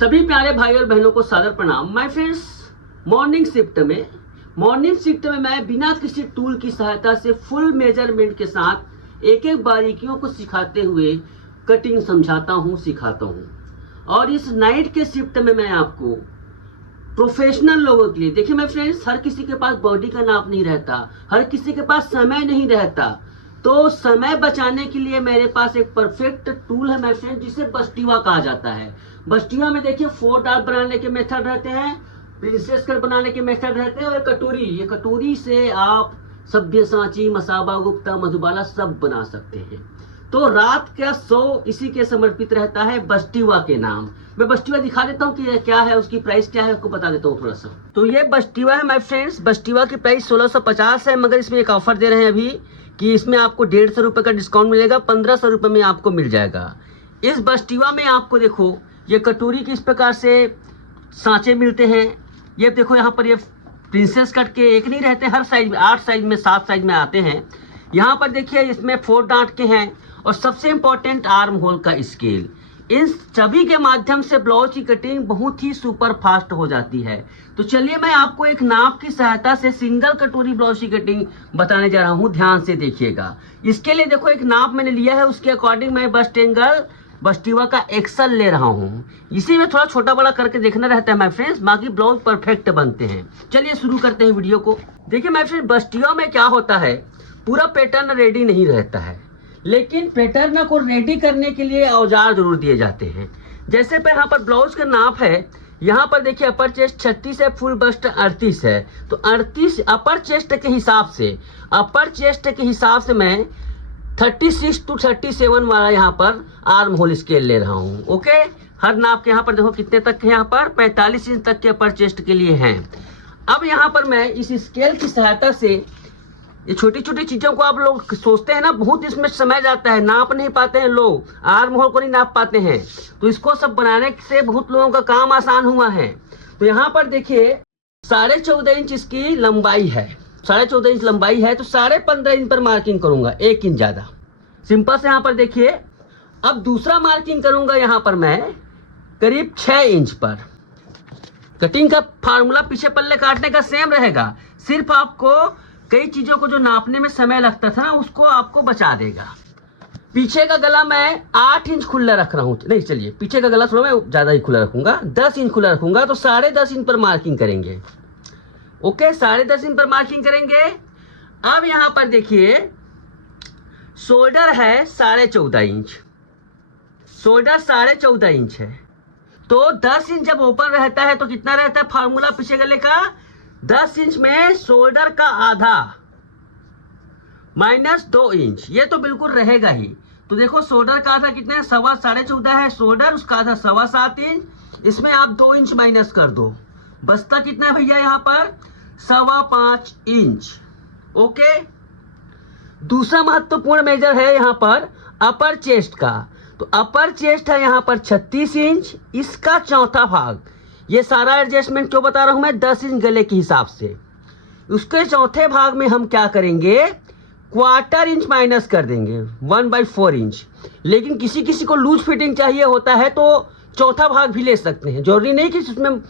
सभी प्यारे भाई और बहनों को सादर प्रणाम। माय फ्रेंड्स, मॉर्निंग शिफ्ट में मैं बिना किसी टूल की सहायता से फुल मेजरमेंट के साथ एक एक बारीकियों को सिखाते हुए कटिंग समझाता हूँ, सिखाता हूँ। और इस नाइट के शिफ्ट में मैं आपको प्रोफेशनल लोगों के लिए, देखिए माय फ्रेंड्स, हर किसी के पास बॉडी का नाप नहीं रहता, हर किसी के पास समय नहीं रहता, तो समय बचाने के लिए मेरे पास एक परफेक्ट टूल है माय फ्रेंड, जिसे बस्टीवा कहा जाता है। बस्टीवा में देखिए 4 डार्ट बनाने के मेथड रहते हैं, प्रिंसेस कट बनाने के मेथड रहते हैं, और कटोरी, ये कटोरी से आप सभ्यसाची, मसाबा गुप्ता, मधुबाला सब बना सकते हैं। तो रात का 100 इसी के समर्पित रहता है, बस्टीवा के नाम। मैं बस्टीवा दिखा देता हूँ कि क्या है, उसकी प्राइस क्या है, आपको बता देता हूँ थोड़ा सा। तो ये बस्टीवा है माय फ्रेंड्स। बस्टीवा की प्राइस 1650 है, मगर इसमें एक ऑफर दे रहे हैं अभी कि इसमें आपको 150 रुपये का डिस्काउंट मिलेगा, 1500 रुपये में आपको मिल जाएगा। इस बस्टीवा में आपको देखो ये कटोरी किस प्रकार से सांचे मिलते हैं। ये देखो यहाँ पर ये प्रिंसेस कट के एक नहीं रहते, हर साइज में 8 साइज में 7 साइज में आते हैं। यहाँ पर देखिए इसमें 4 डांट के हैं, और सबसे इम्पोर्टेंट आर्म होल का स्केल। इन सभी के माध्यम से ब्लाउज की कटिंग बहुत ही सुपर फास्ट हो जाती है। तो चलिए मैं आपको एक नाप की सहायता से सिंगल कटोरी ब्लाउज की कटिंग बताने जा रहा हूँ, ध्यान से देखिएगा। इसके लिए देखो एक नाप मैंने लिया है, उसके अकॉर्डिंग मैं बस्ट एंगल बस्टीवा का एक्सल ले रहा हूँ। इसी में थोड़ा छोटा बड़ा करके देखना रहता है माय फ्रेंड्स, बाकी ब्लाउज परफेक्ट बनते हैं। चलिए शुरू करते हैं वीडियो को। देखिए माय फ्रेंड, बस्टीवा में क्या होता है, पूरा पैटर्न रेडी नहीं रहता है, लेकिन पैटर्न को रेडी करने के लिए औजार जरूर दिए जाते हैं। जैसे पर यहाँ पर ब्लाउज का नाप है, यहाँ पर देखिए अपर चेस्ट 36 है, फुल बस्ट 38 है। तो 38 अपर चेस्ट के हिसाब से मैं 36 to 37 वाला यहाँ पर आर्म होल स्केल ले रहा हूँ। ओके, हर नाप के यहाँ पर देखो कितने तक है, यहाँ पर 45 इंच तक के अपर चेस्ट के लिए हैं। अब यहाँ पर मैं इस स्केल की सहायता से ये छोटी छोटी चीज़ों को, आप लोग सोचते हैं ना बहुत इसमें समय जाता है, नाप नहीं पाते हैं लोग, आर्म होल को नहीं नाप पाते हैं, तो इसको सब बनाने से बहुत लोगों का काम आसान हुआ है। तो यहाँ पर देखिए 14.5 इंच इसकी लंबाई है, 14.5 इंच लंबाई है, तो 15.5 इंच पर मार्किंग करूंगा, 1 इंच ज़्यादा। सिंपल से यहाँ पर देखिए। अब दूसरा मार्किंग करूंगा यहाँ पर मैं करीब 6 इंच पर। कटिंग का फार्मूला पीछे पल्ले काटने का सेम रहेगा, सिर्फ आपको कई चीज़ों को जो नापने में समय लगता था ना, उसको आपको बचा देगा। पीछे का गला मैं 8 इंच खुला रख रहा हूँ, नहीं चलिए पीछे का गला थोड़ा मैं ज़्यादा ही खुला रखूंगा, 10 इंच खुला रखूंगा, तो 10.5 इंच पर मार्किंग करेंगे। ओके, 10.5 इंच पर मार्किंग करेंगे। अब यहाँ पर देखिए शोल्डर है 14.5 इंच, शोल्डर 14.5 इंच है, तो 10 इंच जब ओपन रहता है तो कितना रहता है फार्मूला पीछे गले का, 10 इंच में शोल्डर का आधा माइनस 2 इंच, ये तो बिल्कुल रहेगा ही। तो देखो शोल्डर का आधा कितना है, 14.25 है शोल्डर, उसका आधा 7.25 इंच, इसमें आप 2 इंच माइनस कर दो, बचता कितना है भैया यहाँ पर 5.25 इंच। ओके, दूसरा महत्वपूर्ण मेजर है यहाँ पर अपर चेस्ट का। तो अपर चेस्ट है यहाँ पर 36 इंच, इसका चौथा भाग, ये सारा एडजस्टमेंट क्यों बता रहा हूं मैं, 10 इंच गले के हिसाब से, उसके चौथे भाग में हम क्या करेंगे, 1/4 इंच माइनस कर देंगे, 1/4 इंच। लेकिन किसी किसी को लूज फिटिंग चाहिए होता है तो चौथा भाग भी ले सकते हैं, जरूरी नहीं कि उसमें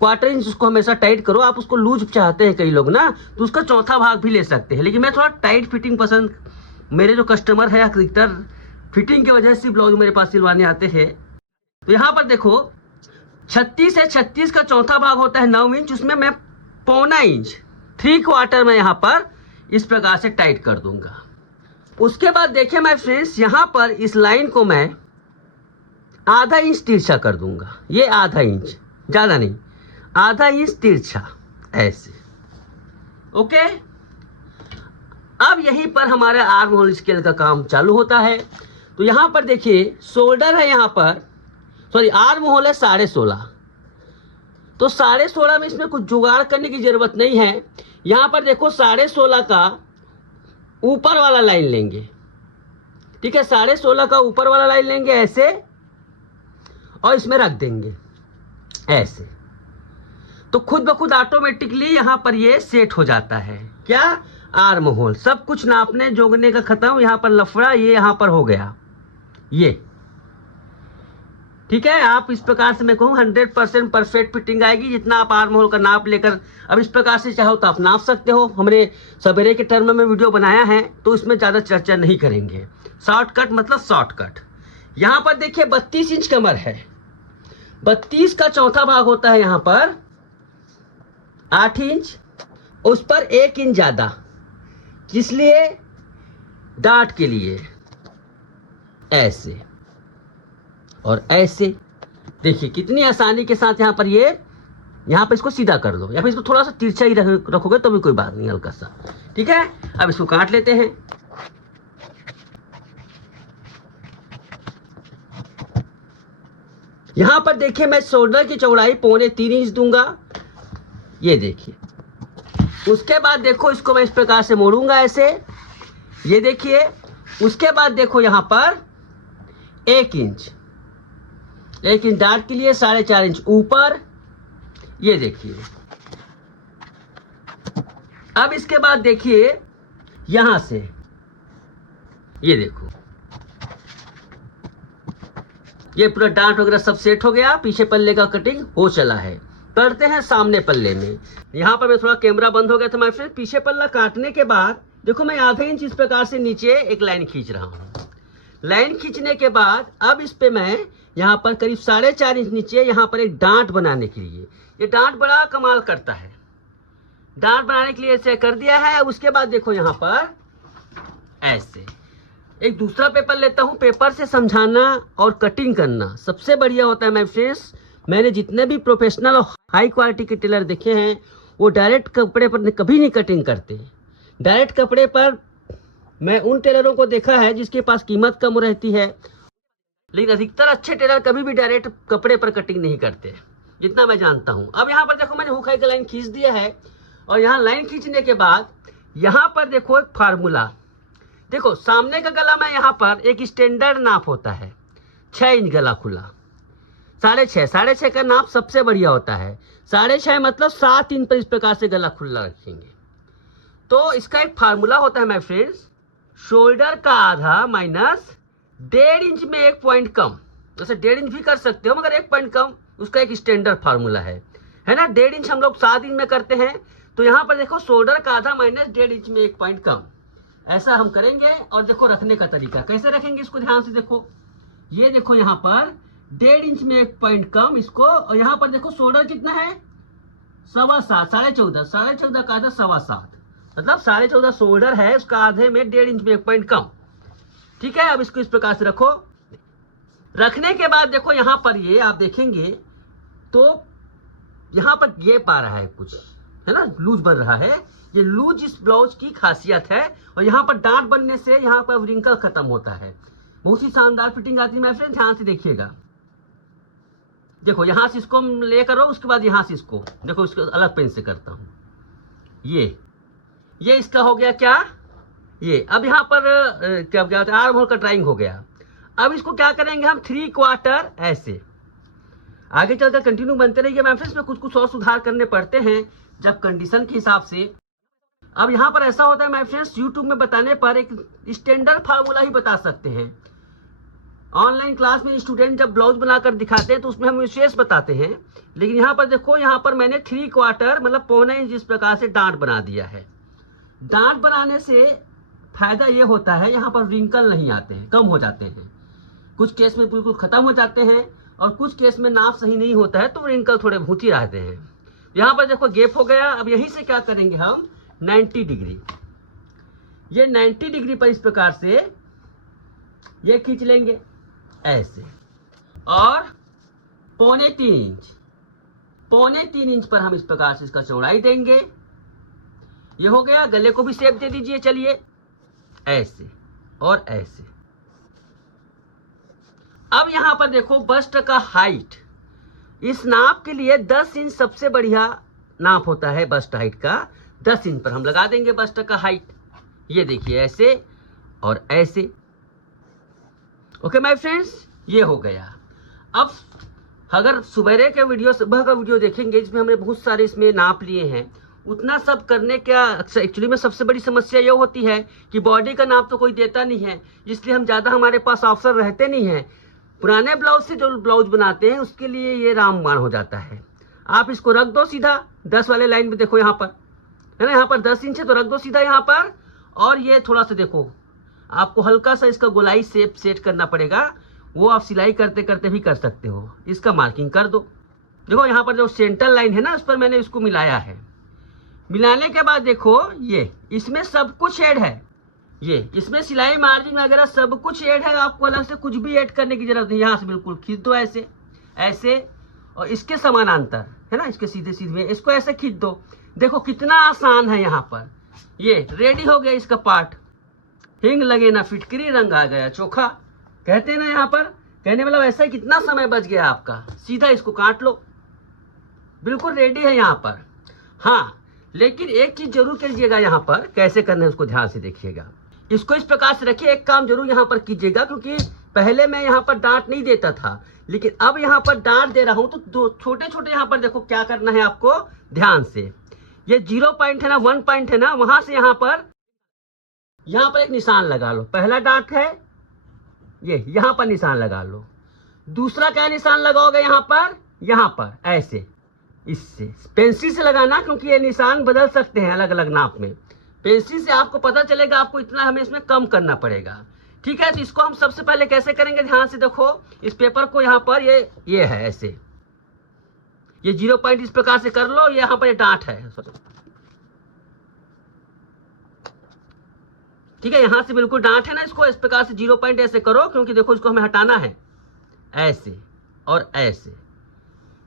1/4 इंच उसको हमेशा टाइट करो, आप उसको लूज चाहते हैं कई लोग ना, तो उसका चौथा भाग भी ले सकते हैं। लेकिन मैं थोड़ा टाइट फिटिंग पसंद, मेरे जो कस्टमर है अधिकतर फिटिंग की वजह से ब्लाउज मेरे पास सिलवाने आते हैं। तो यहाँ पर देखो 36 है, 36 का चौथा भाग होता है 9 इंच, उसमें मैं 1/4 इंच 3/4 में यहाँ पर इस प्रकार से टाइट कर दूंगा। उसके बाद देखिए माय फ्रेंड्स, यहाँ पर इस लाइन को मैं आधा इंच तिरछा कर दूंगा, ये आधा इंच, ज़्यादा नहीं, आधा इंच तिरछा ऐसे। ओके, अब यहीं पर हमारे आर्म होल स्केल का काम चालू होता है। तो यहाँ पर देखिए शोल्डर है यहाँ पर, सॉरी आर्म होल है 16.5, तो 16.5 में इसमें कुछ जुगाड़ करने की जरूरत नहीं है। यहाँ पर देखो 16.5 का ऊपर वाला लाइन लेंगे, ठीक है, 16.5 का ऊपर वाला लाइन लेंगे ऐसे, और इसमें रख देंगे ऐसे, तो खुद ब खुद ऑटोमेटिकली यहाँ पर ये सेट हो जाता है। क्या, आर्म होल। सब कुछ नापने जोगने का खत्म, यहाँ पर लफड़ा ये यहाँ पर हो गया, ये ठीक है, आप इस प्रकार से मैं कहूँ 100% परफेक्ट फिटिंग आएगी। जितना आप आर्म होल का नाप लेकर अब इस प्रकार से चाहो तो आप नाप सकते हो। हमने सवेरे के टर्म में वीडियो बनाया है तो इसमें ज़्यादा चर्चा नहीं करेंगे। शॉर्टकट मतलब शॉर्टकट। यहाँ पर देखिए 32 इंच कमर है, 32 का चौथा भाग होता है यहाँ पर 8 इंच, उस पर 1 इंच ज़्यादा, इसलिए डाट के लिए ऐसे और ऐसे। देखिए कितनी आसानी के साथ यहाँ पर यहाँ पर इसको सीधा कर दो, या फिर इसको थोड़ा सा तिरछा ही रखोगे तो भी कोई बात नहीं, हल्का सा। ठीक है, अब इसको काट लेते हैं। यहाँ पर देखिए मैं शोल्डर की चौड़ाई 3.25 इंच दूंगा, ये देखिए। उसके बाद देखो इसको मैं इस प्रकार से मोड़ूंगा ऐसे, ये देखिए। उसके बाद देखो यहाँ पर 1 इंच डार्ट के लिए, 4.5 इंच ऊपर, ये देखिए। अब इसके बाद देखिए यहां से, ये देखो, ये पूरा डार्ट वगैरह सब सेट हो गया। पीछे पल्ले का कटिंग हो चला है। करते हैं सामने पल्ले में। यहां पर मैं थोड़ा कैमरा बंद हो गया था मैं, फिर पीछे पल्ला काटने के बाद देखो मैं आधे इंच इस प्रकार से नीचे एक लाइन खींच रहा हूं। लाइन खींचने के बाद अब इस पे मैं यहाँ पर करीब 4.5 इंच नीचे यहाँ पर एक डांट बनाने के लिए, ये डांट बड़ा कमाल करता है। डांट बनाने के लिए ऐसे कर दिया है। उसके बाद देखो यहाँ पर ऐसे एक दूसरा पेपर लेता हूँ। पेपर से समझाना और कटिंग करना सबसे बढ़िया होता है। मैं फ्रेंड्स, मैंने जितने भी प्रोफेशनल और हाई क्वालिटी के टेलर देखे हैं वो डायरेक्ट कपड़े पर कभी नहीं कटिंग करते। डायरेक्ट कपड़े पर मैं उन टेलरों को देखा है जिसके पास कीमत कम रहती है, लेकिन अधिकतर अच्छे टेलर कभी भी डायरेक्ट कपड़े पर कटिंग नहीं करते, जितना मैं जानता हूं। अब यहाँ पर देखो मैंने हुक का लाइन खींच दिया है, और यहाँ लाइन खींचने के बाद यहाँ पर देखो एक फार्मूला। देखो सामने का गला में यहाँ पर एक स्टैंडर्ड नाप होता है 6 इंच गला खुला, 6.5 का नाप सबसे बढ़िया होता है। 6.5 मतलब 7 इंच पर इस प्रकार से गला खुला रखेंगे। तो इसका एक फार्मूला होता है माय फ्रेंड्स, शोल्डर का आधा माइनस 1.5 इंच में 1 पॉइंट कम। जैसे 1.5 इंच भी कर सकते हो, मगर 1 पॉइंट कम उसका एक स्टैंडर्ड फार्मूला है ना। 1.5 इंच हम लोग 7 इंच में करते हैं, तो यहाँ पर देखो शोल्डर का आधा माइनस 1.5 इंच में 1 पॉइंट कम, ऐसा हम करेंगे। और देखो रखने का तरीका कैसे रखेंगे इसको ध्यान से देखो। ये देखो यहाँ पर 1.5 इंच में 1 पॉइंट कम इसको, और यहाँ पर देखो शोल्डर कितना है 7.25, 14.5 का आधा 7.25, मतलब 14.5 शोल्डर है, उसका आधे में 1.5 इंच में 1 पॉइंट कम। ठीक है, अब इसको इस प्रकार से रखो। रखने के बाद देखो यहाँ पर ये आप देखेंगे तो यहाँ पर गैप आ रहा है कुछ, है ना, लूज बन रहा है। ये लूज इस ब्लाउज की खासियत है, और यहाँ पर डांट बनने से यहाँ पर रिंकल खत्म होता है। बहुत ही शानदार फिटिंग आती है मेरे फ्रेंड, ध्यान से देखिएगा। देखो यहाँ से इसको ले करो, उसके बाद यहाँ से इसको देखो, इसको अलग पेन से करता हूँ। ये इसका हो गया क्या, ये अब यहाँ पर क्या होता है, आर्म होल का ड्राइंग हो गया। अब इसको क्या करेंगे हम 3/4 ऐसे आगे चलकर कंटिन्यू बनते रहिए। मैं इसमें कुछ और सुधार करने पड़ते हैं जब कंडीशन के हिसाब से। अब यहाँ पर ऐसा होता है माय फ्रेंड्स, यूट्यूब में बताने पर एक स्टैंडर्ड फार्मूला ही बता सकते हैं। ऑनलाइन क्लास में स्टूडेंट जब ब्लाउज बनाकर दिखाते हैं तो उसमें हम विशेष बताते हैं, लेकिन यहाँ पर देखो, यहाँ पर मैंने 3/4 मतलब 1.25 इंच इस प्रकार से डांट बना दिया है। डांट बनाने से फायदा ये होता है यहाँ पर रिंकल नहीं आते हैं, कम हो जाते हैं। कुछ केस में बिल्कुल खत्म हो जाते हैं, और कुछ केस में नाप सही नहीं होता है तो रिंकल थोड़े बहुत ही रहते हैं। यहाँ पर देखो गैप हो गया। अब यहीं से क्या करेंगे हम 90 डिग्री, ये 90 डिग्री पर इस प्रकार से ये खींच लेंगे ऐसे, और 3.25 इंच पर हम इस प्रकार से इसका चौड़ाई देंगे। ये हो गया। गले को भी शेप दे दीजिए, चलिए ऐसे और ऐसे। अब यहां पर देखो बस्ट का हाइट, इस नाप के लिए 10 इंच सबसे बढ़िया नाप होता है बस्ट हाइट का। 10 इंच पर हम लगा देंगे बस्ट का हाइट। ये देखिए ऐसे और ऐसे। ओके माय फ्रेंड्स, ये हो गया। अब अगर सुबह के वीडियो, सुबह का वीडियो देखेंगे जिसमें हमने बहुत सारे इसमें नाप लिए हैं, उतना सब करने का एक्चुअली में सबसे बड़ी समस्या ये होती है कि बॉडी का नाप तो कोई देता नहीं है, इसलिए हम ज़्यादा हमारे पास ऑप्शन रहते नहीं हैं। पुराने ब्लाउज से जो ब्लाउज बनाते हैं उसके लिए ये रामबाण हो जाता है। आप इसको रख दो सीधा 10 वाले लाइन में, देखो यहाँ पर है ना, यहाँ पर 10 इंच है तो रख दो सीधा यहाँ पर। और ये थोड़ा सा देखो, आपको हल्का सा इसका गोलाई शेप सेट करना पड़ेगा, वो आप सिलाई करते करते भी कर सकते हो। इसका मार्किंग कर दो। देखो यहाँ पर जो सेंटर लाइन है ना, उस पर मैंने इसको मिलाया है। मिलाने के बाद देखो ये इसमें सब कुछ ऐड है, ये इसमें सिलाई मार्जिन वगैरह सब कुछ ऐड है। आपको अलग से कुछ भी ऐड करने की जरूरत नहीं। यहाँ से बिल्कुल खींच दो ऐसे ऐसे, और इसके समानांतर है ना, इसके सीधे सीधे इसको ऐसे खींच दो। देखो कितना आसान है। यहाँ पर ये रेडी हो गया इसका पार्ट। हिंग लगे ना फिटकरी, रंग आ गया चोखा, कहते हैं ना। यहाँ पर कहने मतलब ऐसा ही, कितना समय बच गया आपका। सीधा इसको काट लो, बिल्कुल रेडी है यहाँ पर। हाँ, लेकिन एक चीज जरूर कीजिएगा यहाँ पर, कैसे करना है उसको ध्यान से देखिएगा। इसको इस प्रकार से रखिए। एक काम जरूर यहाँ पर कीजिएगा, क्योंकि पहले मैं यहाँ पर डांट नहीं देता था, लेकिन अब यहाँ पर डांट दे रहा हूं, तो दो छोटे छोटे यहाँ पर देखो क्या करना है आपको ध्यान से। ये 0 पॉइंट है ना, 1 पॉइंट है ना, वहां से यहाँ पर एक निशान लगा लो। पहला डांट है ये, यहाँ पर निशान लगा लो। दूसरा क्या निशान लगाओगे यहाँ पर ऐसे, इससे पेंसिल से लगाना, क्योंकि ये निशान बदल सकते हैं अलग अलग नाप में। पेंसिल से आपको पता चलेगा आपको इतना हमें इसमें कम करना पड़ेगा। ठीक है, तो इसको हम सबसे पहले कैसे करेंगे ध्यान से देखो। इस पेपर को यहाँ पर ये है ऐसे, ये 0 पॉइंट इस प्रकार से कर लो। यहाँ पर ये डांट है, ठीक है, यहाँ से बिल्कुल डांट है ना, इसको इस प्रकार से 0 पॉइंट ऐसे करो, क्योंकि देखो इसको हमें हटाना है। ऐसे और ऐसे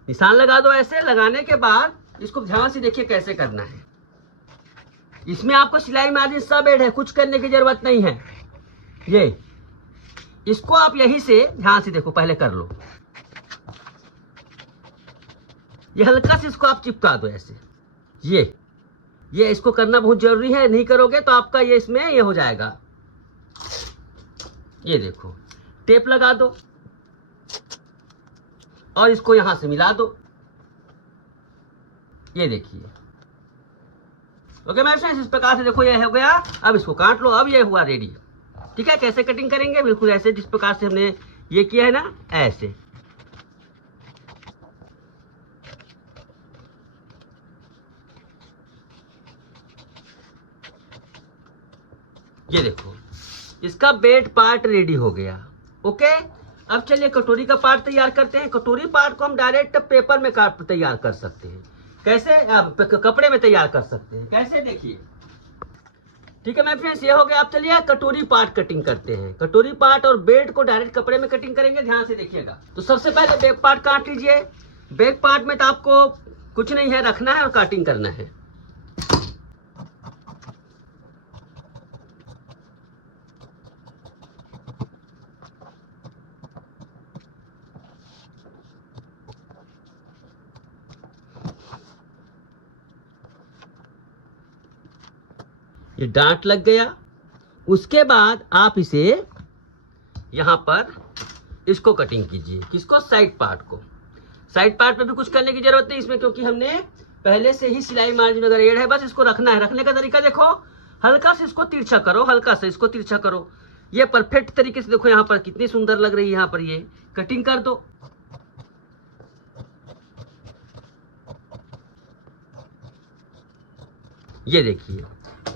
निशान लगा दो। ऐसे लगाने के बाद इसको ध्यान से देखिए कैसे करना है। इसमें आपको सिलाई मार्जिन सब ऐड है, कुछ करने की जरूरत नहीं है। ये इसको आप यहीं से ध्यान से देखो, पहले कर लो। ये हल्का से इसको आप चिपका दो ऐसे। ये इसको करना बहुत जरूरी है, नहीं करोगे तो आपका ये इसमें ये हो जाएगा। ये देखो टेप लगा दो और इसको यहां से मिला दो। ये देखिए, ओके मेरे फ्रेंड्स, इस प्रकार से देखो ये हो गया। अब इसको काट लो, अब ये हुआ रेडी। ठीक है, कैसे कटिंग करेंगे, बिल्कुल ऐसे जिस प्रकार से हमने ये किया है ना, ऐसे। ये देखो इसका बेड पार्ट रेडी हो गया। ओके, अब चलिए कटोरी का पार्ट तैयार करते हैं। कटोरी पार्ट को हम डायरेक्ट पेपर में तैयार कर सकते हैं। कैसे, आप कपड़े में तैयार कर सकते हैं। कैसे, देखिए। ठीक है मेरे फ्रेंड्स, ये हो गया। आप चलिए कटोरी पार्ट कटिंग करते हैं। कटोरी पार्ट और बेड को डायरेक्ट कपड़े में कटिंग करेंगे, ध्यान से देखिएगा। तो सबसे पहले बैक पार्ट काट लीजिए। बैक पार्ट में तो आपको कुछ नहीं है, रखना है और काटिंग करना है। ये डांट लग गया। उसके बाद आप इसे यहां पर इसको कटिंग कीजिए। किसको, साइड पार्ट को। साइड पार्ट पे भी कुछ करने की जरूरत नहीं इसमें, क्योंकि हमने पहले से ही सिलाई मार्जिन वगैरह ऐड है। बस इसको रखना है। रखने का तरीका देखो, हल्का से इसको तिरछा करो, हल्का से इसको तिरछा करो। ये परफेक्ट तरीके से देखो यहाँ पर कितनी सुंदर लग रही है। यहाँ पर ये कटिंग कर दो। ये देखिए,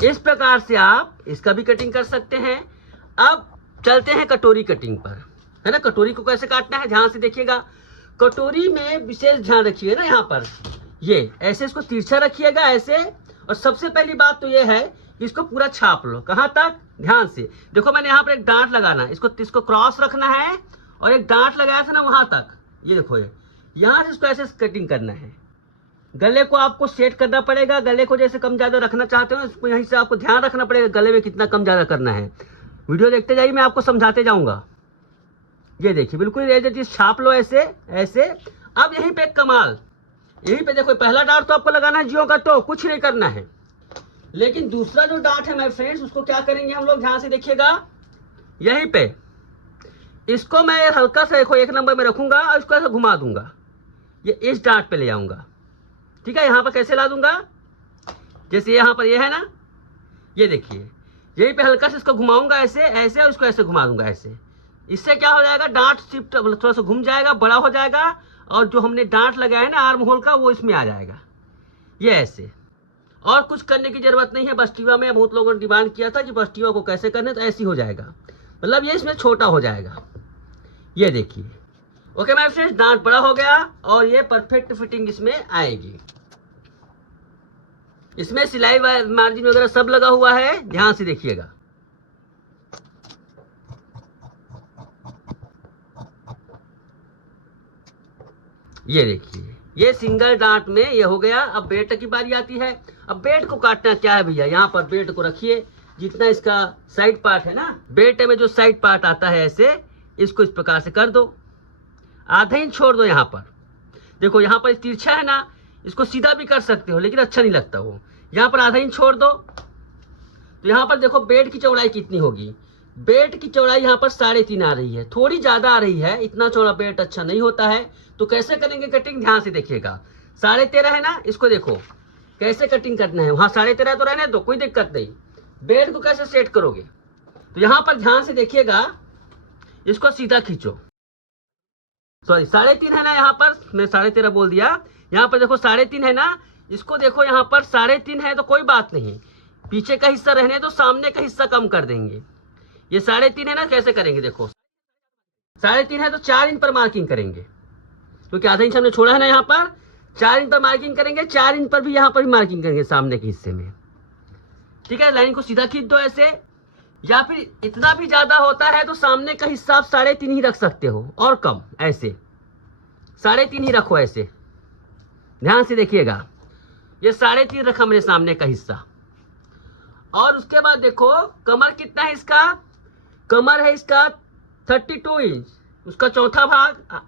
इस प्रकार से आप इसका भी कटिंग कर सकते हैं। अब चलते हैं कटोरी कटिंग पर, है ना। कटोरी को कैसे काटना है ध्यान से देखिएगा। कटोरी में विशेष ध्यान रखिए ना, यहाँ पर ये ऐसे इसको तिरछा रखिएगा ऐसे। और सबसे पहली बात तो ये है कि इसको पूरा छाप लो। कहाँ तक, ध्यान से देखो। मैंने यहाँ पर एक डांट लगाना, इसको क्रॉस रखना है, और एक डांट लगाया था ना वहां तक। ये देखो, ये यहाँ से इसको ऐसे कटिंग करना है। गले को आपको सेट करना पड़ेगा। गले को जैसे कम ज्यादा रखना चाहते हो, इसको यहीं से आपको ध्यान रखना पड़ेगा गले में कितना कम ज्यादा करना है। वीडियो देखते जाइए, मैं आपको समझाते जाऊंगा। ये देखिए, बिल्कुल ये चीज छाप लो ऐसे ऐसे। अब यहीं पे एक कमाल, यहीं पे देखो, पहला डांट तो आपको लगाना है जियो का, तो कुछ नहीं करना है। लेकिन दूसरा जो डांट है मेरे फ्रेंड्स, उसको क्या करेंगे हम लोग, ध्यान से देखिएगा। यहीं पे इसको मैं हल्का सा देखो 1 नंबर में रखूंगा और इसको ऐसे घुमा दूंगा। ये इस डांट पे ले आऊंगा। ठीक है, यहाँ पर कैसे ला दूंगा, जैसे यहाँ पर ये है ना, ये देखिए, यहीं पे हल्का से इसको घुमाऊंगा ऐसे ऐसे, और इसको ऐसे घुमा दूंगा ऐसे। इससे क्या हो जाएगा, डांट शिफ्ट थोड़ा सा घूम जाएगा, बड़ा हो जाएगा, और जो हमने डांट लगाया है ना आर्म होल का वो इसमें आ जाएगा। ये ऐसे, और कुछ करने की जरूरत नहीं है। बस्टीवा में बहुत लोगों ने डिमांड किया था कि बस्टीवा को कैसे करने, तो ऐसे ही हो जाएगा, मतलब ये इसमें छोटा हो जाएगा। ये देखिए, ओके माय फ्रेंड्स, डांट बड़ा हो गया और ये परफेक्ट फिटिंग इसमें आएगी। इसमें सिलाई मार्जिन वगैरह सब लगा हुआ है, ध्यान से देखिएगा। ये देखिए, ये सिंगल डांट में ये हो गया। अब बेल्ट की बारी आती है। अब बेल्ट को काटना क्या है भैया, यहाँ पर बेल्ट को रखिए, जितना इसका साइड पार्ट है ना, बेल्ट में जो साइड पार्ट आता है ऐसे, इसको इस प्रकार से कर दो, आधा इंच छोड़ दो। यहाँ पर देखो, यहाँ पर तिरछा है ना, इसको सीधा भी कर सकते हो लेकिन अच्छा नहीं लगता वो। यहाँ पर आधा इंच छोड़ दो। तो यहाँ पर देखो बेल्ट की चौड़ाई कितनी होगी, बेल्ट की चौड़ाई यहाँ पर 3.5 आ रही है, थोड़ी ज्यादा आ रही है। इतना चौड़ा बेल्ट अच्छा नहीं होता है। तो कैसे करेंगे कटिंग, ध्यान से देखिएगा। 13.5 है ना, इसको देखो कैसे कटिंग करना है। वहां 13.5 तो रहने दो, कोई दिक्कत नहीं। बेल्ट को कैसे सेट करोगे, तो यहाँ पर ध्यान से देखिएगा, इसको सीधा खींचो। सॉरी 3.5 है ना, यहाँ पर मैं 13.5 बोल दिया। यहाँ पर देखो 3.5 है ना, इसको देखो यहाँ पर 3.5 है तो कोई बात नहीं, पीछे का हिस्सा रहने तो, सामने का हिस्सा कम कर देंगे। ये 3.5 है ना, कैसे करेंगे देखो, 3.5 है तो 4 इंच पर मार्किंग करेंगे, क्योंकि आधा इंच हमने छोड़ा है ना, यहाँ पर 4 इंच पर मार्किंग करेंगे। 4 इंच पर भी यहाँ पर भी मार्किंग करेंगे सामने के हिस्से में, ठीक है। लाइन को सीधा खींच दो ऐसे, या फिर इतना भी ज्यादा होता है तो सामने का हिस्सा आप 3.5 ही रख सकते हो, और कम ऐसे 3.5 ही रखो ऐसे। ध्यान से देखिएगा, ये 3.5 रखा मैंने सामने का हिस्सा। और उसके बाद देखो कमर कितना है इसका, कमर है इसका 32 इंच, उसका चौथा भाग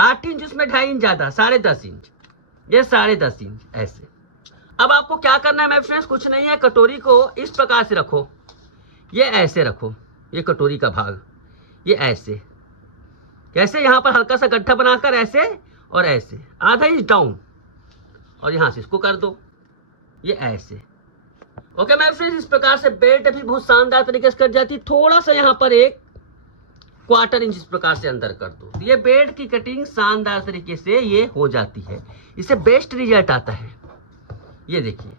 8 इंच, उसमें 2.5 इंच ज्यादा, 10.5 इंच, ये 10.5 इंच ऐसे। अब आपको क्या करना है माय फ्रेंड्स, कुछ नहीं है, कटोरी को इस प्रकार से रखो, ये ऐसे रखो, ये कटोरी का भाग ये ऐसे, कैसे, यहाँ पर हल्का सा गड्ढा बनाकर ऐसे और ऐसे, आधा इंच डाउन, और यहाँ से इसको कर दो ये ऐसे। ओके माय फ्रेंड्स, इस प्रकार से बेल्ट भी बहुत शानदार तरीके से कट जाती है। थोड़ा सा यहाँ पर 1/4 इंच इस प्रकार से अंदर कर दो, तो ये बेल्ट की कटिंग शानदार तरीके से ये हो जाती है, इससे बेस्ट रिजल्ट आता है। ये देखिए,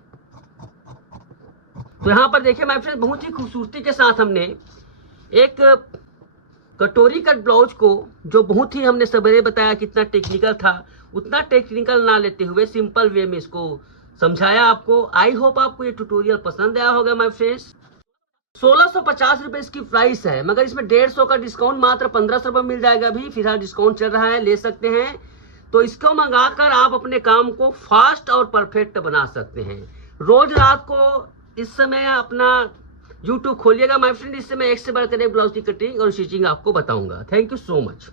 तो यहाँ पर देखिए माय फ्रेंड्स, बहुत ही खूबसूरती के साथ हमने एक कटोरी कट ब्लाउज को, जो बहुत ही हमने सवेरे बताया कितना टेक्निकल था, उतना टेक्निकल ना लेते हुए सिंपल वे में इसको समझाया आपको। आई होप आपको ये ट्यूटोरियल पसंद आया होगा माय फ्रेंड्स। 1650 रुपए इसकी प्राइस है, मगर इसमें 150 का डिस्काउंट मात्र 1500 रुपये मिल जाएगा। अभी फिलहाल डिस्काउंट चल रहा है, ले सकते हैं। तो इसको मंगाकर आप अपने काम को फास्ट और परफेक्ट बना सकते हैं। रोज रात को इस समय अपना YouTube खोलिएगा माय फ्रेंड, इससे मैं एक से बढ़कर एक ब्लाउज की कटिंग और स्टिचिंग आपको बताऊंगा। Thank you so much.